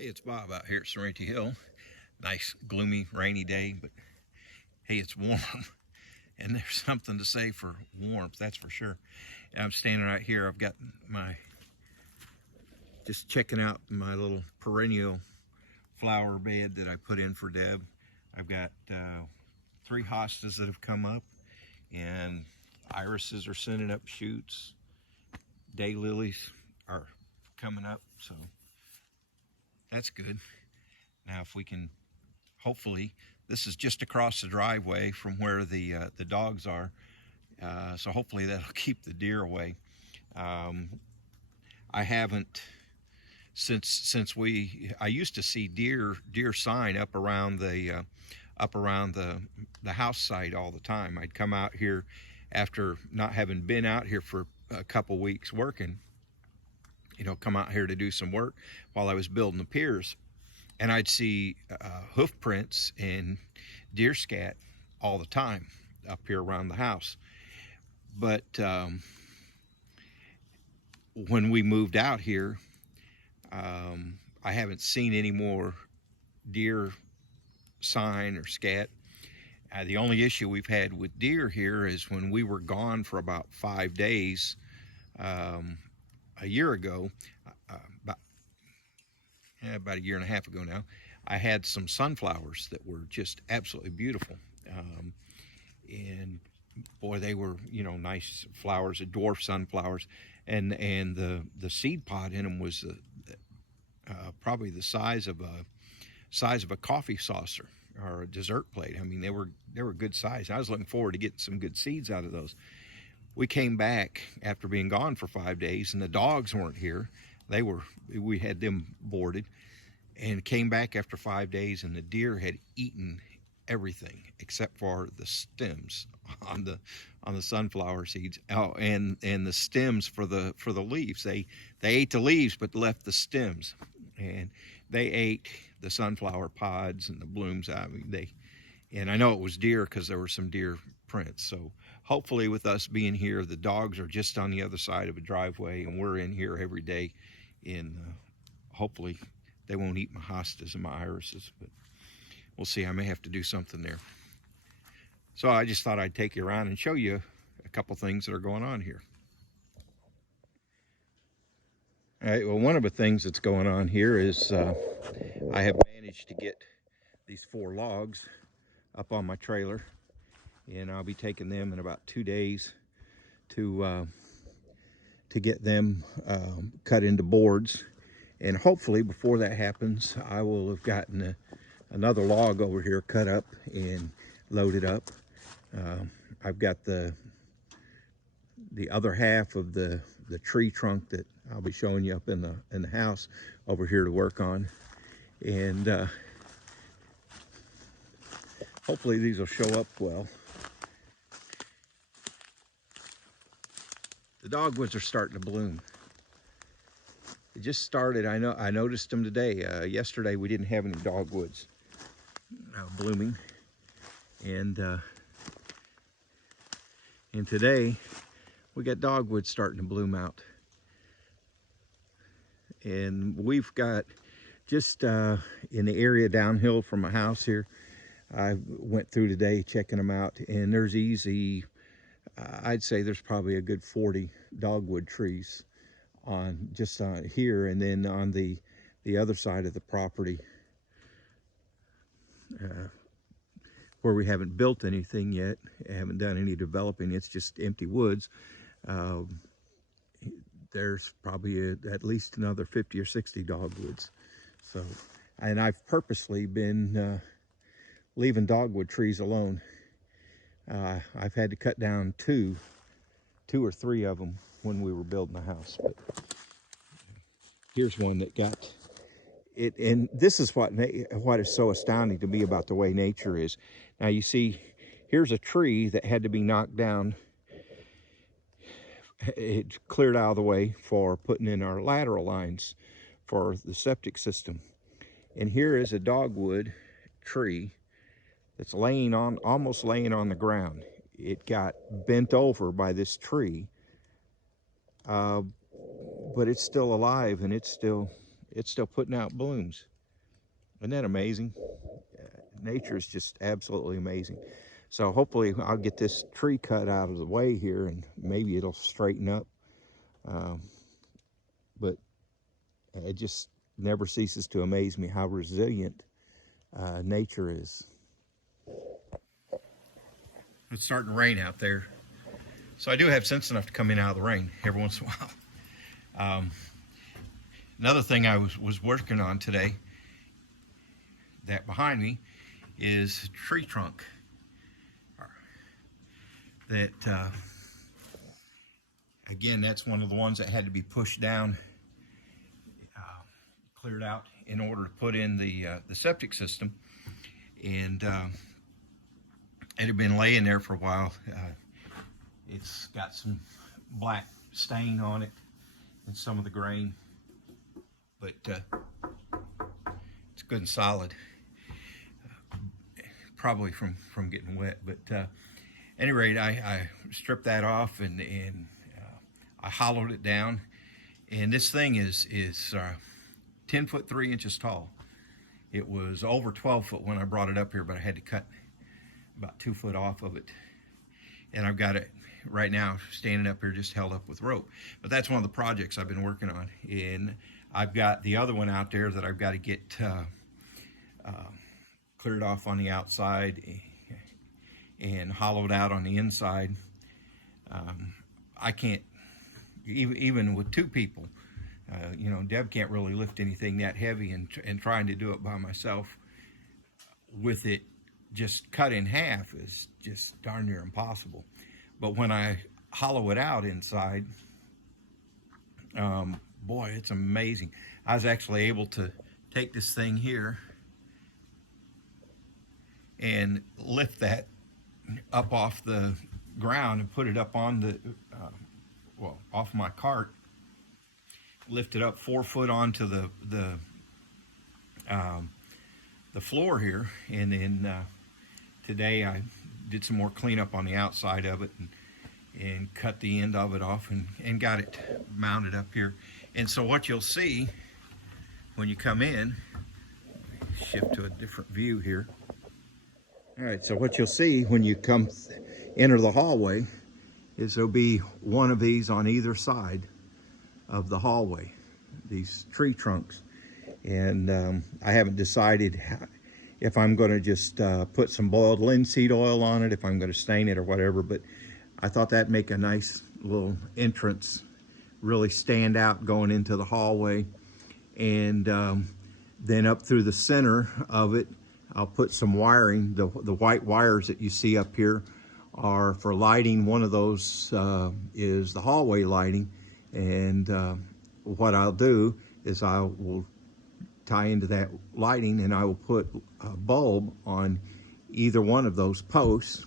Hey, it's Bob out here at Sorrento Hill. Nice, gloomy, rainy day, but hey, it's warm. And there's something to say for warmth, that's for sure. And I'm standing right here. I've got just checking out my little perennial flower bed that I put in for Deb. I've got 3 hostas that have come up, and irises are sending up shoots. Daylilies are coming up, so that's good. Now, if we can, hopefully, this is just across the driveway from where the dogs are, so hopefully that'll keep the deer away. I haven't I used to see deer sign up around the house site all the time. I'd come out here after not having been out here for a couple weeks working, come out here to do some work while I was building the piers, and I'd see hoof prints and deer scat all the time up here around the house. But when we moved out here, I haven't seen any more deer sign or scat. The only issue we've had with deer here is when we were gone for about 5 days a year ago, about a year and a half ago now, I had some sunflowers that were just absolutely beautiful. And boy, they were, nice flowers, dwarf sunflowers, and the seed pod in them was probably the size of a coffee saucer or a dessert plate. I mean, they were good size. I was looking forward to getting some good seeds out of those. We came back after being gone for 5 days, and the dogs weren't here. We had them boarded, and came back after 5 days, and the deer had eaten everything except for the stems on the sunflower seeds. Oh, and the stems for the leaves. They ate the leaves but left the stems, and they ate the sunflower pods and the blooms. I mean, and I know it was deer because there were some deer prints. So hopefully, with us being here, the dogs are just on the other side of a driveway, and we're in here every day. And hopefully, they won't eat my hostas and my irises, but we'll see. I may have to do something there. So I just thought I'd take you around and show you a couple things that are going on here. All right, well, one of the things that's going on here is I have managed to get these 4 logs up on my trailer, and I'll be taking them in about 2 days to get them cut into boards. And hopefully before that happens, I will have gotten another log over here cut up and loaded up. I've got the other half of the tree trunk that I'll be showing you up in the house over here to work on, and hopefully these will show up well. The dogwoods are starting to bloom. It just started. I noticed them today. Yesterday we didn't have any dogwoods blooming, and today we got dogwoods starting to bloom out. And we've got just in the area downhill from my house here, I went through today checking them out, and there's easy, I'd say there's probably a good 40 dogwood trees just on here, and then on the other side of the property where we haven't built anything yet, haven't done any developing, it's just empty woods. There's probably at least another 50 or 60 dogwoods. So, and I've purposely been leaving dogwood trees alone. I've had to cut down two or three of them when we were building the house. But here's one that got it, and this is what is so astounding to me about the way nature is. Now you see, here's a tree that had to be knocked down. It cleared out of the way for putting in our lateral lines for the septic system. And here is a dogwood tree that's almost laying on the ground. It got bent over by this tree, but it's still alive, and it's still it's still putting out blooms. Isn't that amazing? Nature is just absolutely amazing. So hopefully I'll get this tree cut out of the way here, and maybe it'll straighten up. Um, but it just never ceases to amaze me how resilient nature is. It's starting to rain out there, so I do have sense enough to come in out of the rain every once in a while. Another thing I was working on today, that behind me, is a tree trunk that again, that's one of the ones that had to be pushed down, cleared out in order to put in the septic system, and it had been laying there for a while. It's got some black stain on it and some of the grain, but it's good and solid. Probably from getting wet, but at any rate, I stripped that off, and I hollowed it down, and this thing is 10 foot 3 inches tall. It was over 12 foot when I brought it up here, but I had to cut about 2 foot off of it, and I've got it right now standing up here just held up with rope. But that's one of the projects I've been working on, and I've got the other one out there that I've got to get cleared off on the outside and hollowed out on the inside. I can't, even with two people, you know, Deb can't really lift anything that heavy, and trying to do it by myself with it just cut in half is just darn near impossible. But when I hollow it out inside, boy, it's amazing. I was actually able to take this thing here and lift that up off the ground and put it up on the, off my cart, lift it up 4 foot onto the floor here, and then today I did some more cleanup on the outside of it, and cut the end of it off, and got it mounted up here. And so what you'll see when you come in, shift to a different view here. All right, so what you'll see when you enter the hallway is there'll be one of these on either side of the hallway, these tree trunks. And I haven't decided if I'm going to just put some boiled linseed oil on it, if I'm going to stain it or whatever, but I thought that'd make a nice little entrance, really stand out going into the hallway. And then up through the center of it, I'll put some wiring. The white wires that you see up here are for lighting. One of those is the hallway lighting. And what I'll do is I will tie into that lighting, and I will put a bulb on either one of those posts,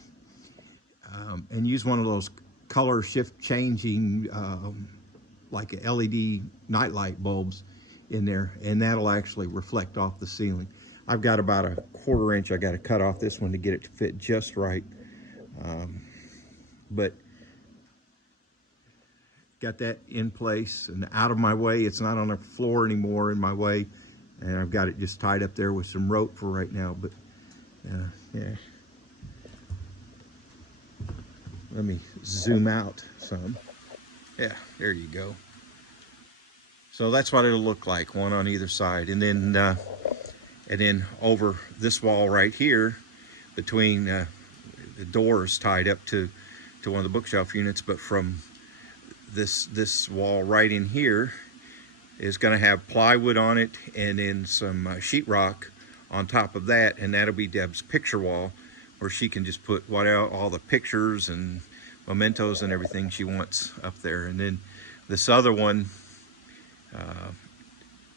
and use one of those color shift changing like LED nightlight bulbs in there, and that'll actually reflect off the ceiling. I've got about a 1/4 inch I got to cut off this one to get it to fit just right, but got that in place and out of my way. It's not on the floor anymore in my way, and I've got it just tied up there with some rope for right now. But yeah, let me zoom out some. Yeah, there you go. So that's what it'll look like, one on either side. And then over this wall right here, between the doors tied up to one of the bookshelf units, but from this wall right in here is going to have plywood on it, and then some sheetrock on top of that, and that'll be Deb's picture wall, where she can just put all the pictures and mementos and everything she wants up there. And then this other one,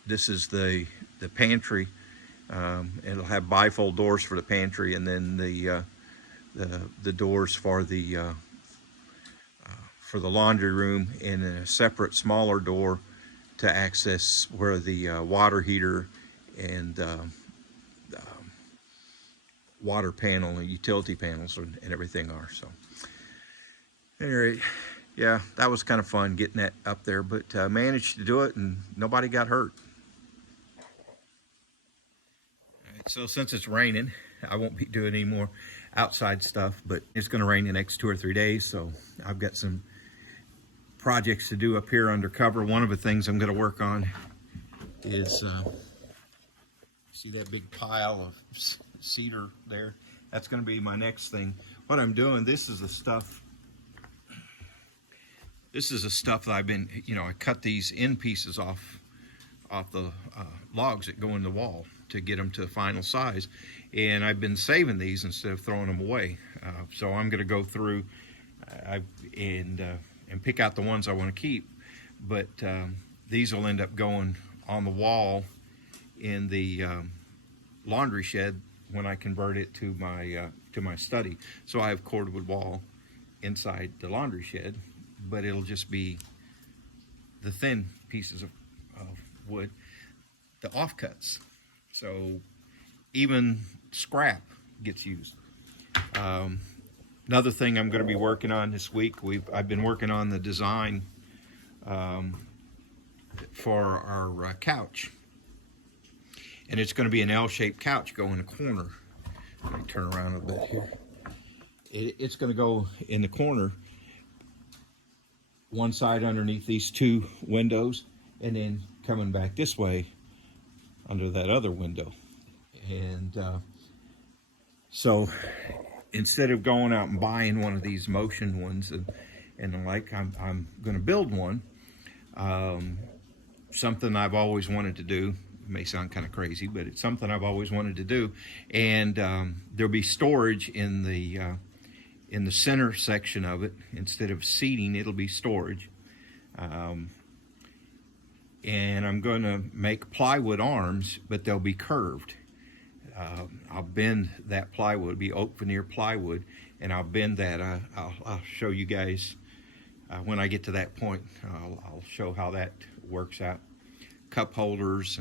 this is the pantry. It'll have bifold doors for the pantry, and then the doors for the laundry room, and a separate smaller door to access where the water heater and water panel and utility panels and everything are. So anyway, yeah, that was kind of fun getting that up there, but managed to do it, and nobody got hurt. So since it's raining, I won't be doing any more outside stuff, but it's going to rain the next 2 or 3 days. So I've got some projects to do up here undercover. One of the things I'm going to work on is, see that big pile of cedar there? That's going to be my next thing. What I'm doing, this is the stuff that I've been, I cut these end pieces off the logs that go in the wall to get them to the final size, and I've been saving these instead of throwing them away. So I'm going to go through and pick out the ones I want to keep, but these will end up going on the wall in the laundry shed when I convert it to my study. So I have cordwood wall inside the laundry shed, but it'll just be the thin pieces of wood, the offcuts. So even scrap gets used. Another thing I'm going to be working on this week, I've been working on the design for our couch. And it's going to be an L-shaped couch going in the corner. Let me turn around a bit here. It's going to go in the corner, one side underneath these 2 windows, and then coming back this way under that other window. And so instead of going out and buying one of these motion ones and like, I'm going to build one. Something I've always wanted to do. It may sound kind of crazy, but it's something I've always wanted to do. And there'll be storage in the center section of it. Instead of seating, it'll be storage. And I'm going to make plywood arms, but they'll be curved. I'll bend that plywood, it'll be oak veneer plywood, and I'll bend that. I'll show you guys when I get to that point. I'll show how that works out. Cup holders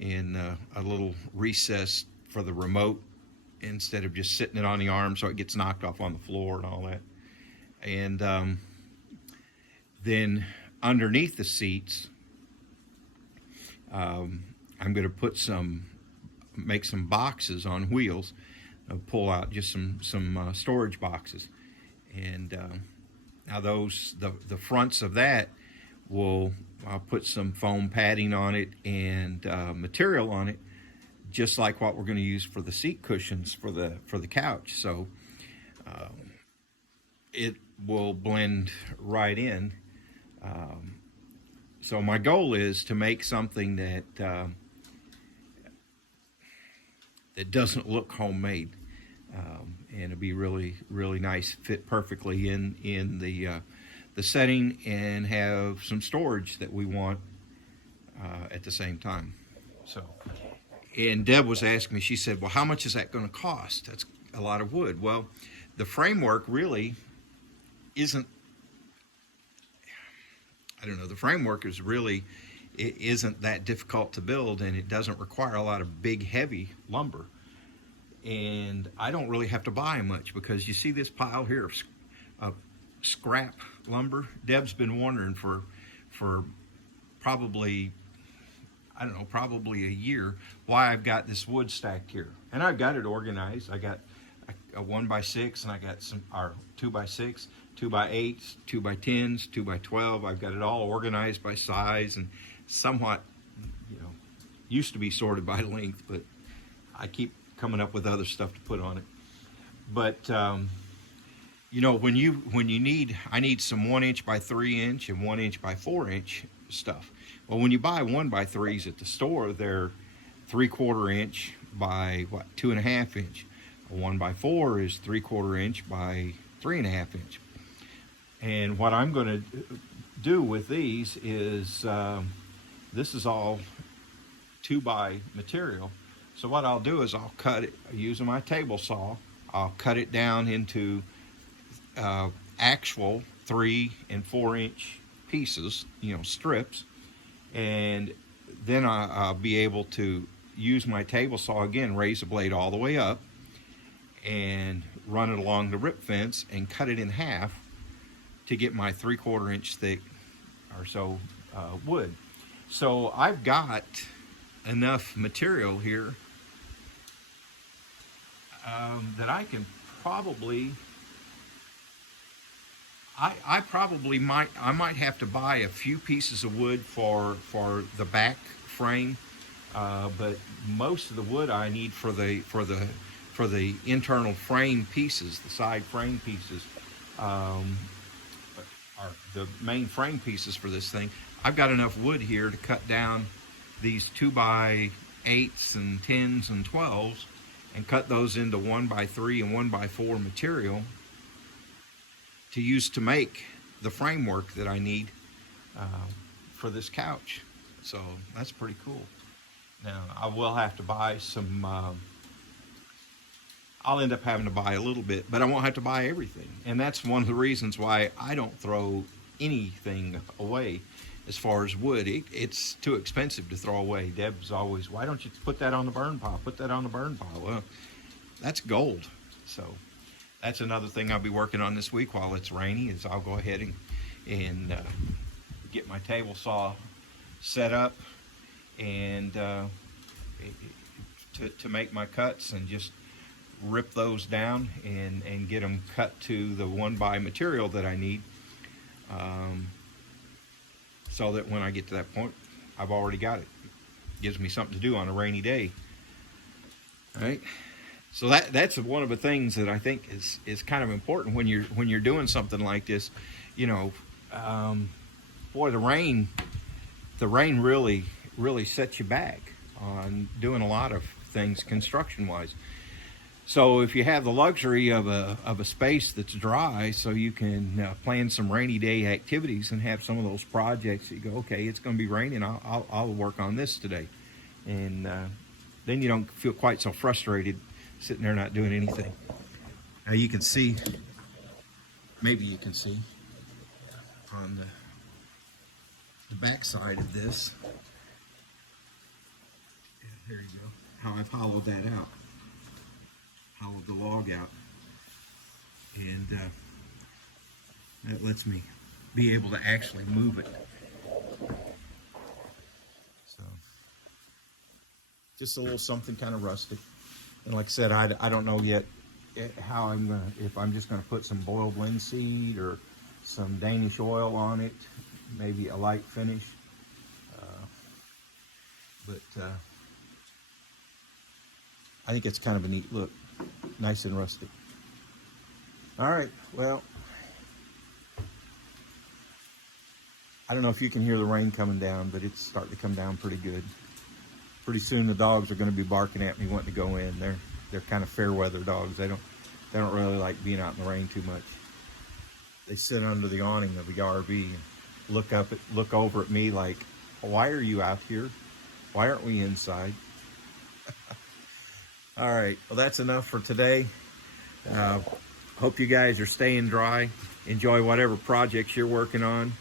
and a little recess for the remote instead of just sitting it on the arm so it gets knocked off on the floor and all that. And then underneath the seats, I'm going to make some boxes on wheels. I'll pull out just some storage boxes. And now the fronts of that I'll put some foam padding on it and material on it, just like what we're going to use for the seat cushions for the couch. So it will blend right in. So my goal is to make something that doesn't look homemade, and it'll be really, really nice, fit perfectly in the setting, and have some storage that we want at the same time. So, and Deb was asking me, she said, well, how much is that going to cost? That's a lot of wood. Well, the framework really isn't, I don't know, the framework isn't that difficult to build, and it doesn't require a lot of big, heavy lumber. And I don't really have to buy much, because you see this pile here of scrap lumber. Deb's been wondering for probably, I don't know, probably a year, why I've got this wood stacked here. And I've got it organized. I got a 1x6, and I got some 2x6, 2x8s, 2x10s, 2x12. I've got it all organized by size and somewhat, used to be sorted by length, but I keep coming up with other stuff to put on it. But when you need, I need some 1" by 3" and 1" by 4" stuff. Well, when you buy 1x3s at the store, they're 3/4 inch by 2.5 inch. A 1x4 is 3/4 inch by 3.5 inch. And what I'm going to do with these is, this is all 2x material. So what I'll do is I'll cut it using my table saw. I'll cut it down into actual 3 and 4 inch pieces, strips, and then I'll be able to use my table saw again, raise the blade all the way up, and run it along the rip fence and cut it in half to get my 3/4 inch thick or so wood. So I've got enough material here that I can probably, I probably might have to buy a few pieces of wood for the back frame, but most of the wood I need for the internal frame pieces, the side frame pieces, are the main frame pieces for this thing. I've got enough wood here to cut down these 2x8s and 10s and 12s and cut those into 1x3 and 1x4 material to use to make the framework that I need for this couch. So that's pretty cool. Now I will have to buy some, I'll end up having to buy a little bit, but I won't have to buy everything. And that's one of the reasons why I don't throw anything away as far as wood. It's too expensive to throw away. Deb's always, why don't you put that on the burn pile? Put that on the burn pile. Well, that's gold. So that's another thing I'll be working on this week while it's rainy, is I'll go ahead and get my table saw set up and to make my cuts, and just rip those down and get them cut to the 1x material that I need, so that when I get to that point, I've already got it. Gives me something to do on a rainy day. All right. So that's one of the things that I think is kind of important when you're doing something like this. You know, boy, the rain really sets you back on doing a lot of things construction wise. So if you have the luxury of a space that's dry, so you can plan some rainy day activities and have some of those projects that you go, okay, it's going to be raining, I'll work on this today, and then you don't feel quite so frustrated sitting there not doing anything. Now you can see, maybe you can see on the back side of this, yeah, there you go, how I've hollowed that out. Hollowed the log out, and that lets me be able to actually move it. So just a little something kind of rustic. And like I said, I don't know yet how I'm gonna, if I'm just gonna put some boiled linseed or some Danish oil on it, maybe a light finish, but I think it's kind of a neat look. Nice and rustic. All right, well, I don't know if you can hear the rain coming down, but it's starting to come down pretty good. Pretty soon the dogs are going to be barking at me wanting to go in. They're kind of fair weather dogs. They don't really like being out in the rain too much. They sit under the awning of the RV and look over at me like, why are you out here? Why aren't we inside? All right, well, that's enough for today. Hope you guys are staying dry. Enjoy whatever projects you're working on,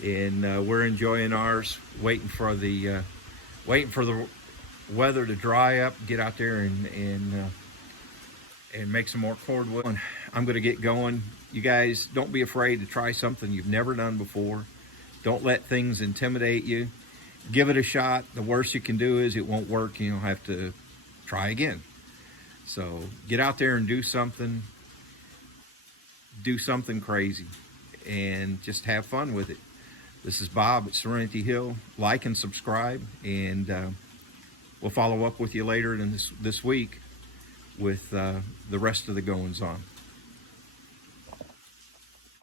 and we're enjoying ours. Waiting for the weather to dry up. Get out there and make some more cordwood. I'm going to get going. You guys, don't be afraid to try something you've never done before. Don't let things intimidate you. Give it a shot. The worst you can do is it won't work. You'll have to try again. So get out there and do something crazy, and just have fun with it. This is Bob at Serenity Hill. Like and subscribe, and we'll follow up with you later in this week with the rest of the goings on.